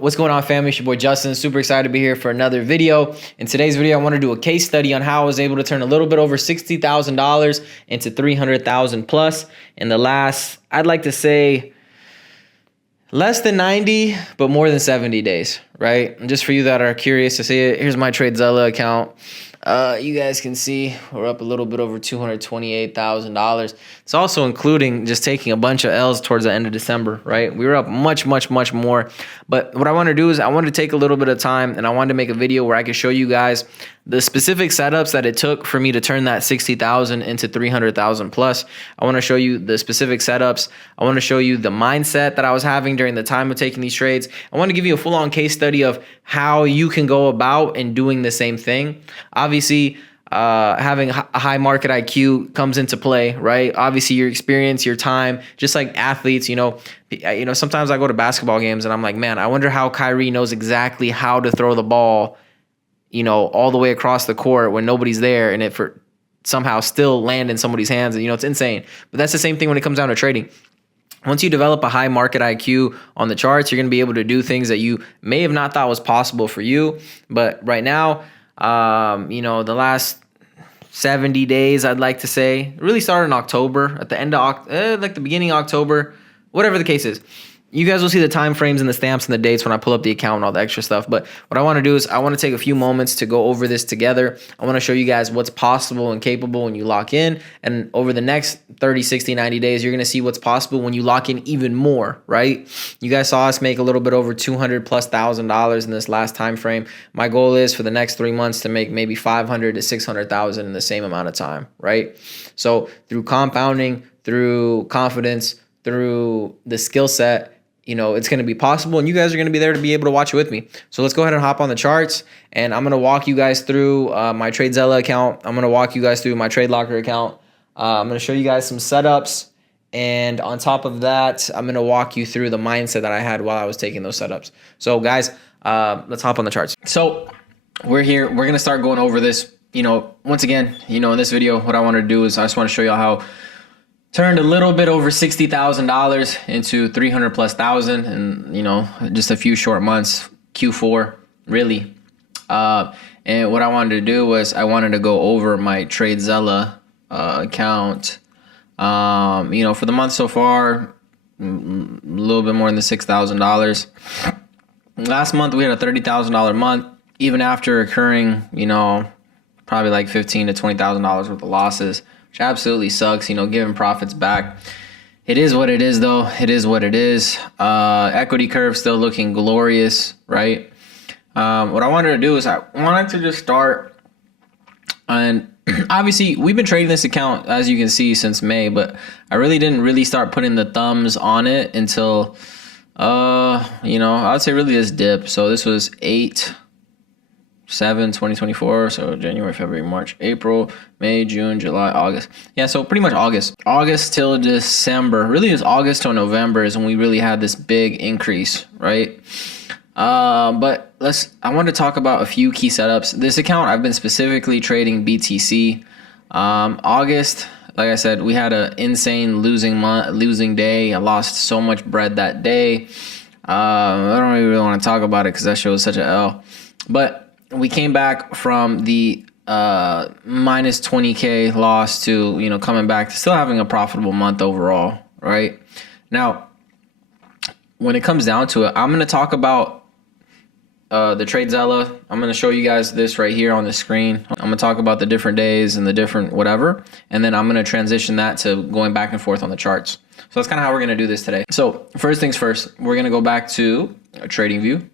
what's going on, family? It's your boy Justin. Super excited to be here for another video. In today's video, I want to do a case study on how I was able to turn a little bit over $60,000 into $300,000 plus in the last, I'd like to say, less than 90, but more than 70 days, right? And just for you that are curious to see it, here's my TradeZella account. You guys can see we're up a little bit over $228,000. It's also including just taking a bunch of L's towards the end of December, right? We were up much more. But what I want to do is I want to take a little bit of time and I wanted to make a video where I can show you guys the specific setups that it took for me to turn that 60,000 into 300,000 plus. I want to show you the specific setups. I want to show you the mindset that I was having during the time of taking these trades. I want to give you a full-on case study of how you can go about and doing the same thing. Obviously, having a high market IQ comes into play, right? Obviously, your experience, your time, just like athletes, sometimes I go to basketball games and I'm like, man, I wonder how Kyrie knows exactly how to throw the ball, all the way across the court when nobody's there and it for somehow still land in somebody's hands. And, it's insane. But that's the same thing when it comes down to trading. Once you develop a high market IQ on the charts, you're going to be able to do things that you may have not thought was possible for you. But right now, the last 70 days, I'd like to say, really started in October, at the end of like the beginning of October, whatever the case is. You guys will see the time frames and the stamps and the dates when I pull up the account and all the extra stuff. But what I want to do is I want to take a few moments to go over this together. I want to show you guys what's possible and capable when you lock in. And over the next 30, 60, 90 days, you're going to see what's possible when you lock in even more, right? You guys saw us make a little bit over $200,000+ in this last time frame. My goal is for the next 3 months to make maybe 500 to 600,000 in the same amount of time, right? So through compounding, through confidence, through the skill set, it's going to be possible, and you guys are going to be there to be able to watch it with me. So let's go ahead and hop on the charts, and I'm going to walk you guys through my TradeZella account. I'm going to walk you guys through my TradeLocker account. I'm going to show you guys some setups, and on top of that, I'm going to walk you through the mindset that I had while I was taking those setups. So guys, let's hop on the charts. So we're here. We're going to start going over this. Once again, in this video, what I want to do is I just want to show you how turned a little bit over $60,000 into 300,000+ and just a few short months, Q4 really. And what I wanted to do was I wanted to go over my TradeZella account. For the month so far, a little bit more than $6,000. Last month we had a $30,000 month, even after occurring, probably like $15,000 to $20,000 worth of losses, which absolutely sucks, giving profits back. It is what it is, though. It is what it is. Equity curve still looking glorious, right? What I wanted to do is I wanted to just start, and obviously we've been trading this account, as you can see, since May, but I really didn't start putting the thumbs on it until, I would say really this dip. So this was 8/7/2024, so January, February, March, April, May, June, July, August. Yeah, so pretty much August till December. Really, it was August till November is when we really had this big increase, right? But I want to talk about a few key setups. This account, I've been specifically trading BTC. August, like I said, we had an insane losing day. I lost so much bread that day. I don't really want to talk about it because that show was such an L. But we came back from the minus 20K loss to, coming back to still having a profitable month overall, right? Now, when it comes down to it, I'm going to talk about the TradeZella. I'm going to show you guys this right here on the screen. I'm going to talk about the different days and the different whatever, and then I'm going to transition that to going back and forth on the charts. So that's kind of how we're going to do this today. So first things first, we're going to go back to Trading View.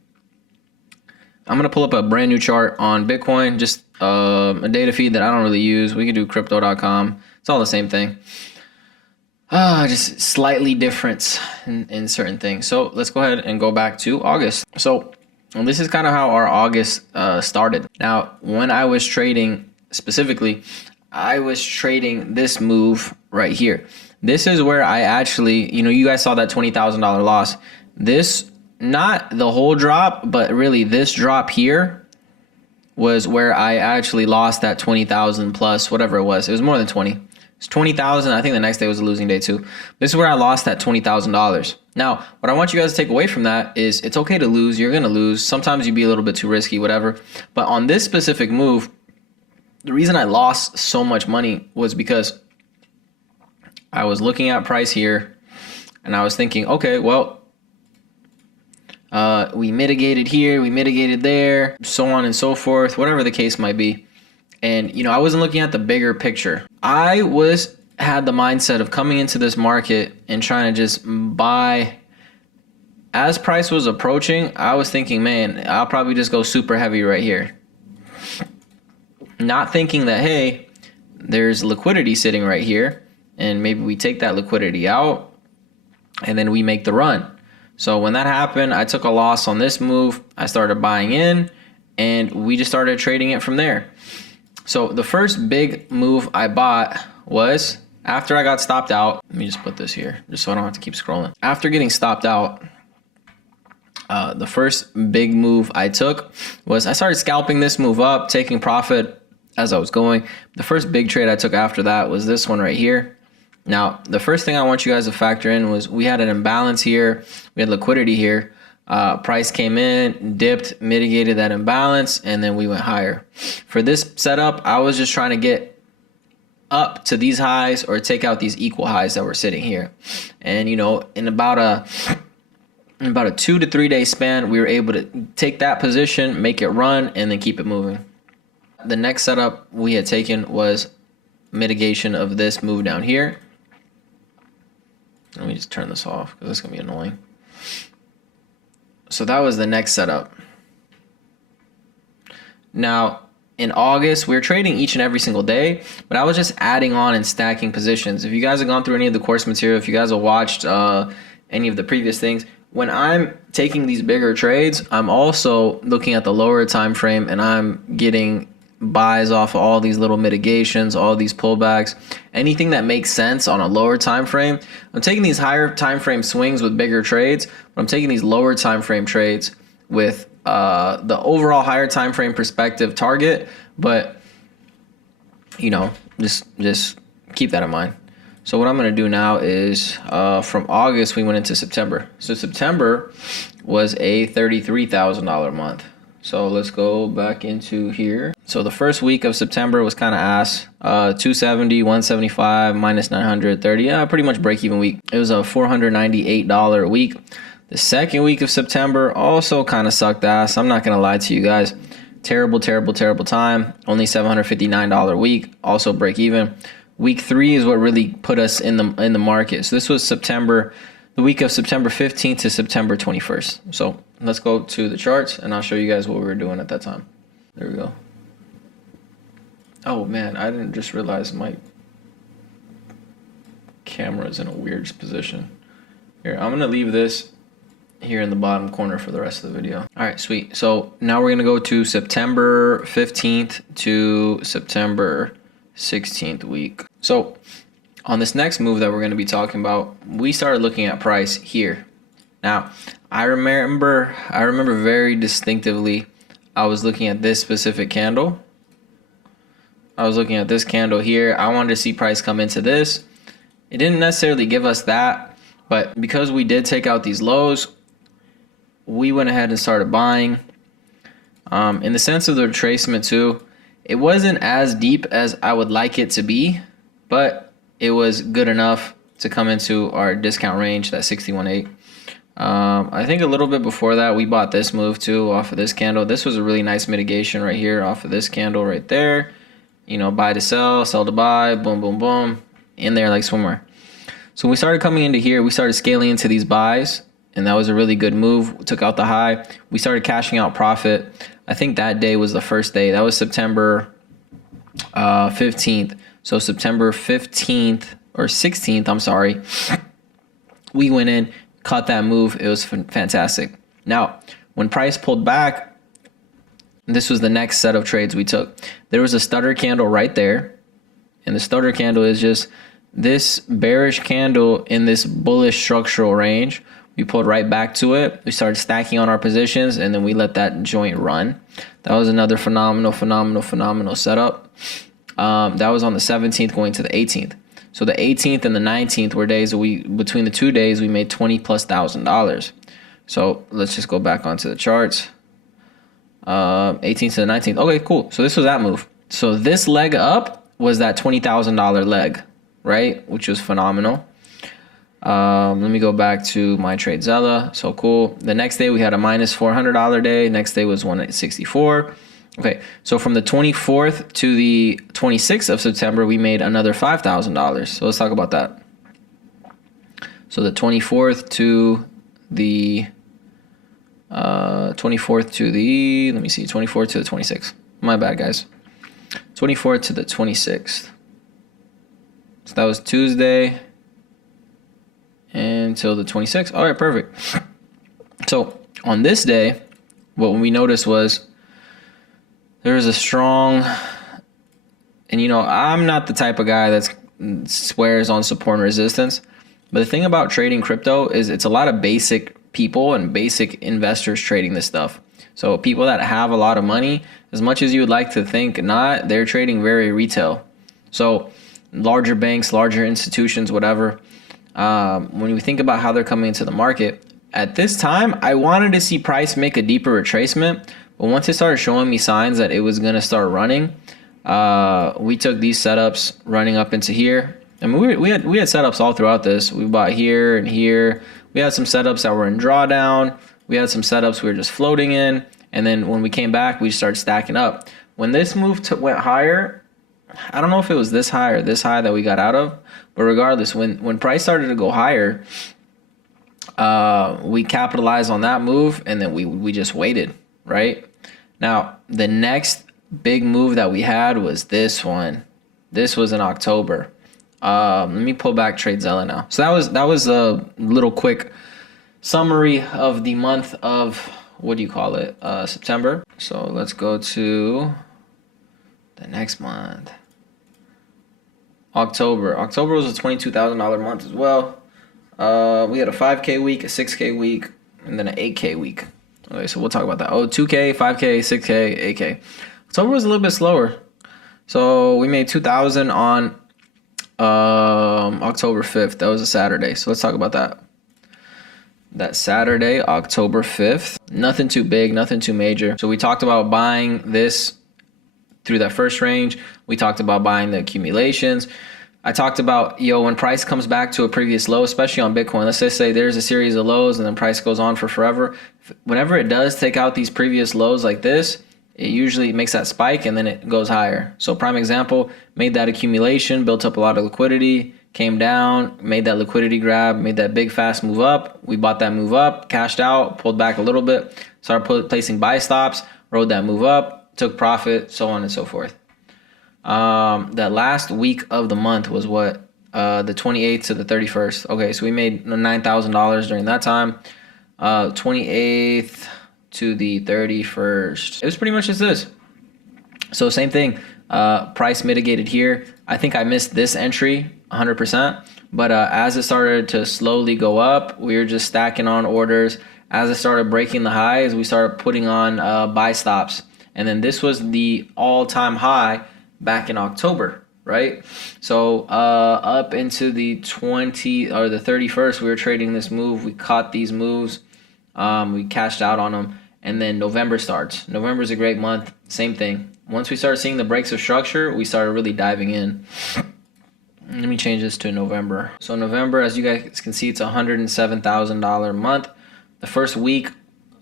I'm going to pull up a brand new chart on Bitcoin, just a data feed that I don't really use. We can do crypto.com. It's all the same thing. Just slightly different in certain things. So let's go ahead and go back to August. So this is kind of how our August started. Now, when I was trading specifically, I was trading this move right here. This is where I actually, you guys saw that $20,000 loss. This, not the whole drop, but really this drop here was where I actually lost that 20,000 plus whatever it was. It was more than 20. It's 20,000. I think the next day was a losing day too. This is where I lost that $20,000. Now, what I want you guys to take away from that is it's okay to lose. You're going to lose. Sometimes you'd be a little bit too risky, whatever. But on this specific move, the reason I lost so much money was because I was looking at price here and I was thinking, okay, well, we mitigated here, we mitigated there, so on and so forth, whatever the case might be. And, you know, I wasn't looking at the bigger picture. I had the mindset of coming into this market and trying to just buy. As price was approaching, I was thinking, man, I'll probably just go super heavy right here. Not thinking that, hey, there's liquidity sitting right here, and maybe we take that liquidity out and then we make the run. So when that happened, I took a loss on this move. I started buying in and we just started trading it from there. So the first big move I bought was after I got stopped out. Let me just put this here just so I don't have to keep scrolling. After getting stopped out, the first big move I took was I started scalping this move up, taking profit as I was going. The first big trade I took after that was this one right here. Now, the first thing I want you guys to factor in was we had an imbalance here. We had liquidity here. Price came in, dipped, mitigated that imbalance, and then we went higher. For this setup, I was just trying to get up to these highs or take out these equal highs that were sitting here. And, you know, in about a 2 to 3 day span, we were able to take that position, make it run, and then keep it moving. The next setup we had taken was mitigation of this move down here. Let me just turn this off because it's going to be annoying. So that was the next setup. Now, in August, we were trading each and every single day, but I was just adding on and stacking positions. If you guys have gone through any of the course material, if you guys have watched any of the previous things, when I'm taking these bigger trades, I'm also looking at the lower time frame and I'm getting buys off of all these little mitigations, all these pullbacks, anything that makes sense on a lower time frame. I'm taking these higher time frame swings with bigger trades, but I'm taking these lower time frame trades with the overall higher time frame perspective target. But you know, just keep that in mind. So what I'm going to do now is from August we went into September. So September was a $33,000 month. So let's go back into here. So the first week of September was kind of ass. 270, 175, minus 930. Yeah, pretty much break even week. It was a $498 a week. The second week of September also kind of sucked ass. I'm not going to lie to you guys. Terrible, terrible, terrible time. Only $759 a week. Also break even. Week 3 is what really put us in the market. So this was September, the week of September 15th to September 21st. So let's go to the charts and I'll show you guys what we were doing at that time. There we go. Oh man, I didn't just realize my camera is in a weird position. Here, I'm gonna leave this here in the bottom corner for the rest of the video. All right, sweet. So now we're gonna go to September 15th to September 16th week. So on this next move that we're gonna be talking about, we started looking at price here. Now, I remember very distinctively, I was looking at this specific candle. I was looking at this candle here. I wanted to see price come into this. It didn't necessarily give us that, but because we did take out these lows, we went ahead and started buying. In the sense of the retracement too, it wasn't as deep as I would like it to be, but it was good enough to come into our discount range, that 61.8. I think a little bit before that, we bought this move too off of this candle. This was a really nice mitigation right here off of this candle right there. You know, buy to sell to buy, boom, boom, boom, in there like swimwear. So we started coming into here. We started scaling into these buys, and that was a really good move. We took out the high. We started cashing out profit. I think that day was the first day. That was September 15th. So September 15th or 16th, I'm sorry. We went in, caught that move. It was fantastic. Now, when price pulled back, this was the next set of trades we took. There was a stutter candle right there. And the stutter candle is just this bearish candle in this bullish structural range. We pulled right back to it. We started stacking on our positions, and then we let that joint run. That was another phenomenal setup. That was on the 17th going to the 18th. So the 18th and the 19th were days that between the 2 days, we made $20,000+. So let's just go back onto the charts. 18th to the 19th. Okay, cool. So this was that move. So this leg up was that $20,000 leg, right? Which was phenomenal. Let me go back to my TradeZella. So cool. The next day we had a minus $400 day. Next day was 164. Okay, so from the 24th to the 26th of September, we made another $5,000. So let's talk about that. So the 24th to the 24th to the, let me see, 24th to the 26th. My bad, guys. 24th to the 26th. So that was Tuesday until the 26th. All right, perfect. So on this day, what we noticed was there was a strong, and you know, I'm not the type of guy that swears on support and resistance, but the thing about trading crypto is it's a lot of basic people and basic investors trading this stuff. So people that have a lot of money, as much as you would like to think not, they're trading very retail. So larger banks, larger institutions, whatever. When we think about how they're coming into the market, at this time, I wanted to see price make a deeper retracement. But once it started showing me signs that it was going to start running, we took these setups running up into here. I mean, we had setups all throughout this. We bought here and here. We had some setups that were in drawdown. We had some setups we were just floating in. And then when we came back, we started stacking up. When this move went higher, I don't know if it was this high or this high that we got out of. But regardless, when price started to go higher, we capitalized on that move. And then we just waited, right? Now, the next big move that we had was this one. This was in October. Let me pull back TradeZella now. So that was a little quick summary of the month of, what do you call it, September. So let's go to the next month, October. October was a $22,000 month as well. We had a 5K week, a 6K week, and then an 8K week. Okay, so we'll talk about that. Oh, 2K, 5K, 6K, 8K. October was a little bit slower. So we made 2,000 on October 5th. That was a Saturday. So let's talk about that. That Saturday, October 5th. Nothing too big, nothing too major. So we talked about buying this through that first range. We talked about buying the accumulations. I talked about, when price comes back to a previous low, especially on Bitcoin, let's just say there's a series of lows and then price goes on for forever. Whenever it does take out these previous lows like this, it usually makes that spike and then it goes higher. So prime example, made that accumulation, built up a lot of liquidity, came down, made that liquidity grab, made that big fast move up. We bought that move up, cashed out, pulled back a little bit, started placing buy stops, rode that move up, took profit, so on and so forth. That last week of the month was what? The 28th to the 31st. Okay, so we made $9,000 during that time. 28th to the 31st. It was pretty much just this. So same thing. Price mitigated here. I think I missed this entry 100%. But as it started to slowly go up, we were just stacking on orders. As it started breaking the highs, we started putting on buy stops. And then this was the all-time high back in October, right? So up into the 20 or the 31st, we were trading this move. We caught these moves. We cashed out on them. And then November starts. November is a great month. Same thing. Once we started seeing the breaks of structure, we started really diving in. Let me change this to November. So November, as you guys can see, it's a $107,000 month. The first week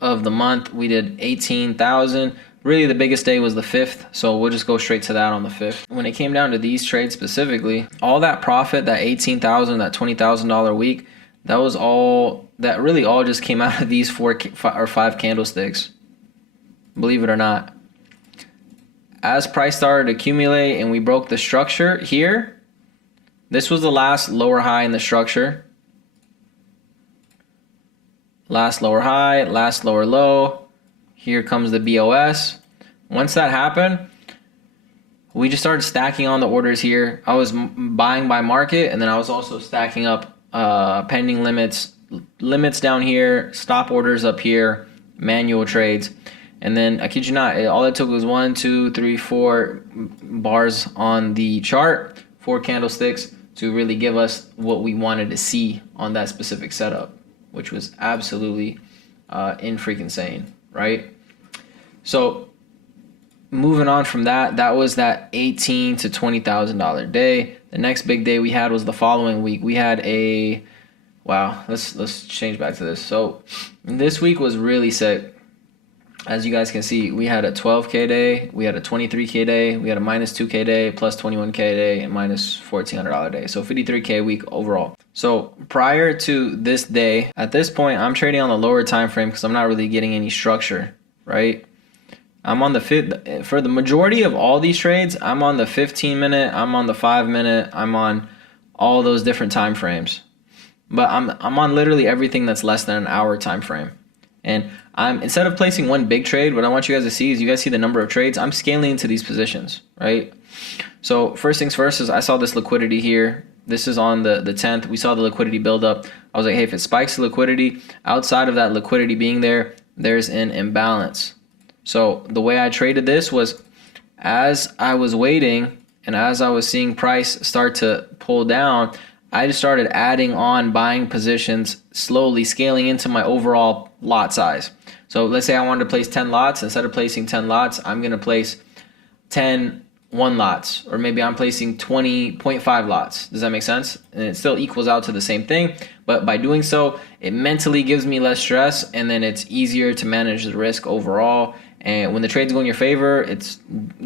of the month, we did 18,000. Really, the biggest day was the 5th, so we'll just go straight to that on the 5th. When it came down to these trades specifically, all that profit, that 18,000, that $20,000 week, that was all, that really all just came out of these 4 or 5 candlesticks. Believe it or not. As price started to accumulate and we broke the structure here, this was the last lower high in the structure. Last lower high, last lower low. Here comes the BOS. Once that happened, we just started stacking on the orders here. I was buying by market, and then I was also stacking up pending limits down here, stop orders up here, manual trades. And then, I kid you not, all it took was 1, 2, 3, 4 bars on the chart, 4 candlesticks to really give us what we wanted to see on that specific setup, which was absolutely in freaking insane, right? So moving on from that, that was that $18,000 to $20,000 day. The next big day we had was the following week. We had a wow. Let's change back to this. So this week was really sick. As you guys can see, we had a 12K day, we had a 23K day, we had a minus 2K day, plus 21K day, and minus $1,400 day. So 53K week overall. So prior to this day, at this point, I'm trading on the lower time frame because I'm not really getting any structure, right? I'm on the for the majority of all these trades, I'm on the 15-minute, I'm on the 5-minute, I'm on all those different time frames. But I'm on literally everything that's less than an hour time frame. And instead of placing one big trade, what I want you guys to see is you guys see the number of trades. I'm scaling into these positions, right? So first things first is I saw this liquidity here. This is on the 10th. We saw the liquidity build up. I was like, hey, if it spikes the liquidity, outside of that liquidity being there, there's an imbalance. So the way I traded this was as I was waiting and as I was seeing price start to pull down, I just started adding on buying positions, slowly scaling into my overall lot size. So let's say I wanted to place 10 lots. Instead of placing 10 lots, I'm going to place 10 1 lots, or maybe I'm placing 20.5 lots. Does that make sense? And it still equals out to the same thing. But by doing so, it mentally gives me less stress, and then it's easier to manage the risk overall. And when the trades go in your favor, it's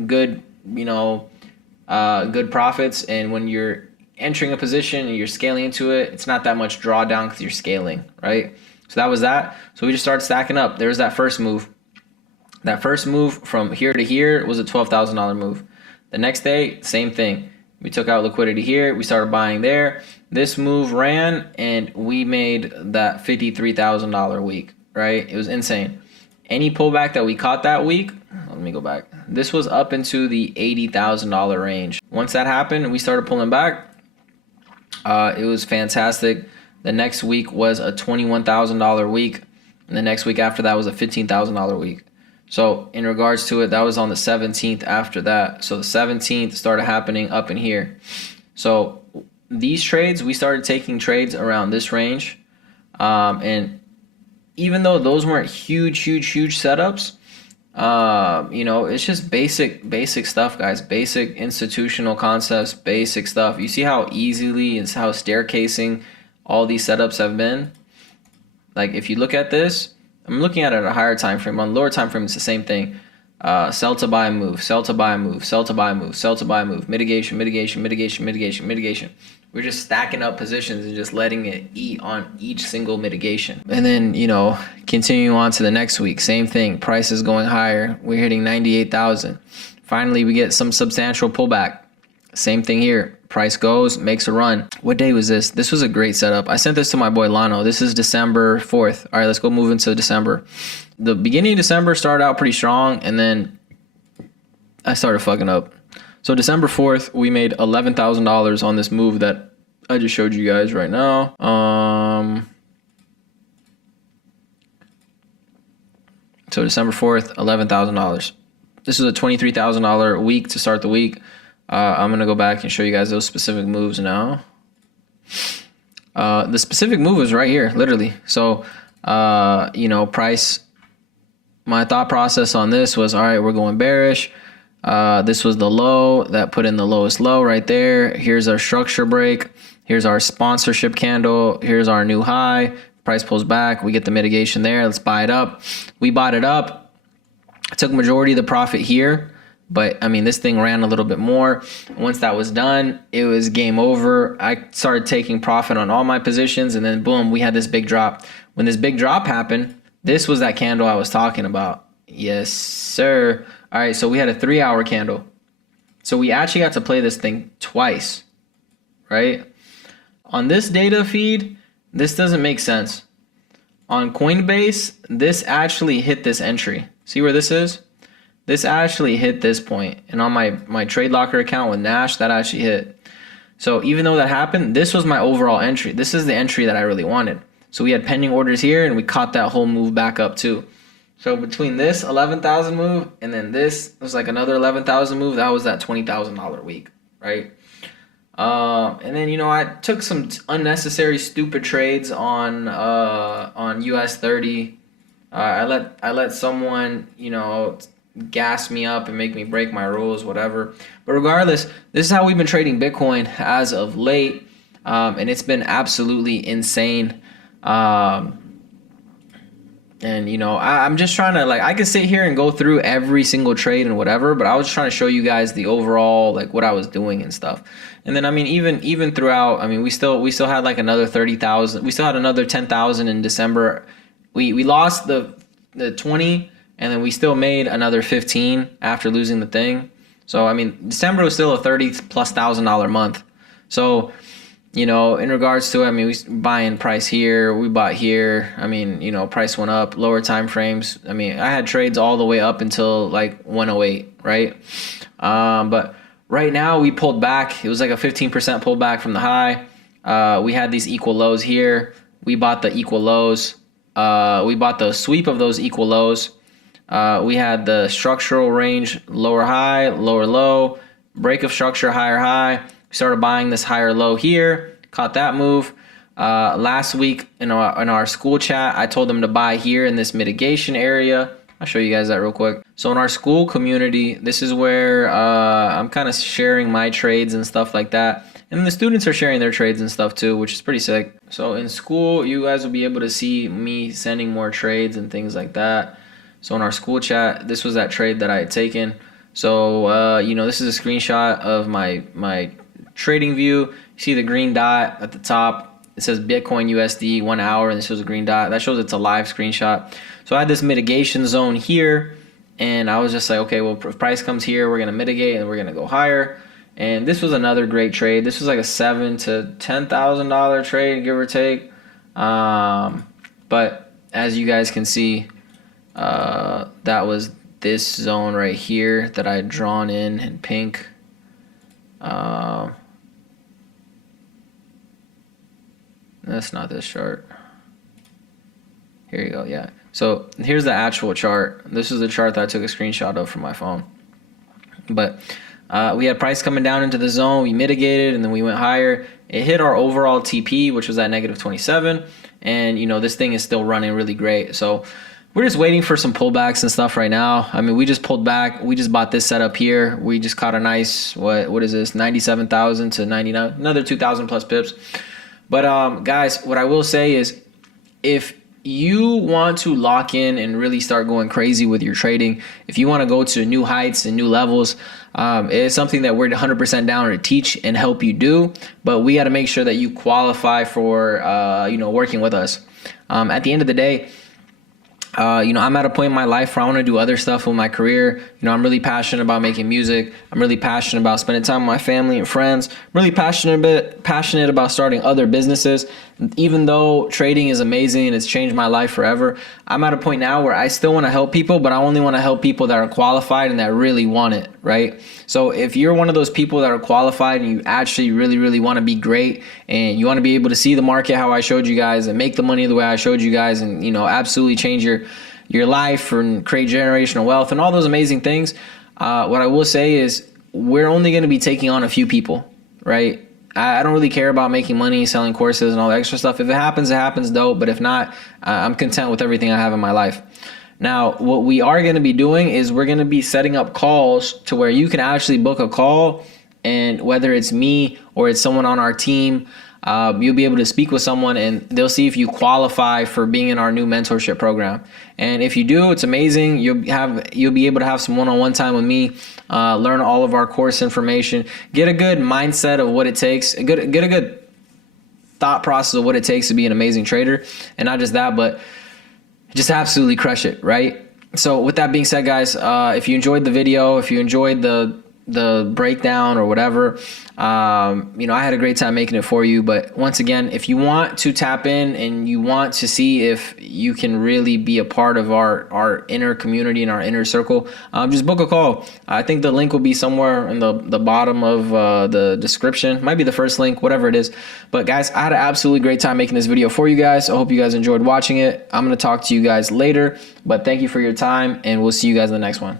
good, good profits. And when you're entering a position and you're scaling into it, it's not that much drawdown because you're scaling, right? So that was that. So we just started stacking up. There's that first move. That first move from here to here was a $12,000 move. The next day, same thing. We took out liquidity here. We started buying there. This move ran and we made that $53,000 week, right? It was insane. Any pullback that we caught that week, let me go back. This was up into the $80,000 range. Once that happened, we started pulling back. It was fantastic. The next week was a $21,000 week, and the next week after that was a $15,000 week. So in regards to it, that was on the 17th after that. So the 17th started happening up in here. So these trades, we started taking trades around this range. And even though those weren't huge setups, it's just basic stuff, guys. Basic institutional concepts, basic stuff. You see how easily and how staircasing all these setups have been? Like if you look at this, I'm looking at it at a higher time frame. On lower time frame, it's the same thing. Sell to buy move, sell to buy move, sell to buy move, sell to buy move, mitigation. We're just stacking up positions and just letting it eat on each single mitigation. And then, continuing on to the next week, same thing. Price is going higher. We're hitting 98,000. Finally, we get some substantial pullback. Same thing here. Price goes, makes a run. What day was this? This was a great setup. I sent this to my boy Lano. This is December 4th. All right, let's go move into December. The beginning of December started out pretty strong, and then I started fucking up. So December 4th, we made $11,000 on this move that I just showed you guys right now. So December 4th, $11,000. This is a $23,000 week to start the week. I'm going to go back and show you guys those specific moves now. The specific move is right here, literally. So, price, my thought process on this was, all right, we're going bearish. This was the low that put in the lowest low right there. Here's our structure break. Here's our sponsorship candle. Here's our new high. Price pulls back. We get the mitigation there. Let's buy it up. We bought it up. I took majority of the profit here. But I mean, this thing ran a little bit more. Once that was done, it was game over. I started taking profit on all my positions, and then boom, we had this big drop. When this big drop happened, this was that candle I was talking about. Yes, sir. All right, so we had a 3-hour candle. So we actually got to play this thing twice, right? On this data feed, this doesn't make sense. On Coinbase, this actually hit this entry. See where this is? This actually hit this point. And on my Trade Locker account with Nash, that actually hit. So even though that happened, this was my overall entry. This is the entry that I really wanted. So we had pending orders here, and we caught that whole move back up too. So between this 11,000 move and then this was like another 11,000 move, that was that $20,000 week, right? And then, I took some unnecessary stupid trades on US 30. I let someone, gas me up and make me break my rules, whatever. But regardless, this is how we've been trading Bitcoin as of late, and it's been absolutely insane. And I'm just trying to, I could sit here and go through every single trade and whatever, but I was trying to show you guys the overall, what I was doing and stuff. And then even throughout, we still had another 30,000. We still had another 10,000 in December. We lost the 20, and then we still made another 15 after losing the thing. So December was still a $30,000+ month. So in regards to it, we buying price here, we bought here. Price went up, lower time frames. I had trades all the way up until 108, right? But right now we pulled back. It was a 15% pullback from the high. We had these equal lows here. We bought the equal lows. We bought the sweep of those equal lows. We had the structural range, lower high, lower low, break of structure, higher high. We started buying this higher low here, caught that move. Last week in our school chat, I told them to buy here in this mitigation area. I'll show you guys that real quick. So in our school community, this is where I'm kind of sharing my trades and stuff like that. And the students are sharing their trades and stuff too, which is pretty sick. So in school, you guys will be able to see me sending more trades and things like that. So in our school chat, this was that trade that I had taken. So, this is a screenshot of my trading view. You see the green dot at the top. It says Bitcoin USD 1 hour, and this was a green dot. That shows it's a live screenshot. So I had this mitigation zone here, and I was just like, okay, well, if price comes here, we're going to mitigate and we're going to go higher. And this was another great trade. This was like a $7,000 to $10,000 trade, give or take. But as you guys can see, that was this zone right here that I had drawn in pink. That's not this chart. Here you go, yeah. So here's the actual chart. This is the chart that I took a screenshot of from my phone. But we had price coming down into the zone. We mitigated, and then we went higher. It hit our overall TP, which was at -27. And, this thing is still running really great. So we're just waiting for some pullbacks and stuff right now. We just pulled back. We just bought this setup here. We just caught a nice, what is this, 97,000 to 99, another 2,000+ pips. But guys, what I will say is, if you want to lock in and really start going crazy with your trading, if you want to go to new heights and new levels, it's something that we're 100% down to teach and help you do. But we got to make sure that you qualify for working with us. At the end of the day, I'm at a point in my life where I want to do other stuff with my career. I'm really passionate about making music. I'm really passionate about spending time with my family and friends. I'm really passionate about starting other businesses. Even though trading is amazing and it's changed my life forever, I'm at a point now where I still want to help people, but I only want to help people that are qualified and that really want it, right? So if you're one of those people that are qualified and you actually really, really want to be great, and you want to be able to see the market how I showed you guys and make the money the way I showed you guys, and absolutely change your life and create generational wealth and all those amazing things, what I will say is we're only going to be taking on a few people, right? I don't really care about making money, selling courses and all the extra stuff. If it happens, dope. But if not, I'm content with everything I have in my life. Now, what we are going to be doing is we're going to be setting up calls to where you can actually book a call, and whether it's me or it's someone on our team, you'll be able to speak with someone and they'll see if you qualify for being in our new mentorship program. And if you do, it's amazing. You'll be able to have some one-on-one time with me, learn all of our course information, get a good mindset of what it takes, get a good thought process of what it takes to be an amazing trader. And not just that, but just absolutely crush it, right? So with that being said, guys, if you enjoyed the video, if you enjoyed the breakdown or whatever, I had a great time making it for you. But once again, if you want to tap in and you want to see if you can really be a part of our inner community and our inner circle, just book a call. I think the link will be somewhere in the bottom of the description. Might be the first link, whatever it is. But guys, I had an absolutely great time making this video for you guys. I hope you guys enjoyed watching it. I'm going to talk to you guys later, but thank you for your time, and we'll see you guys in the next one.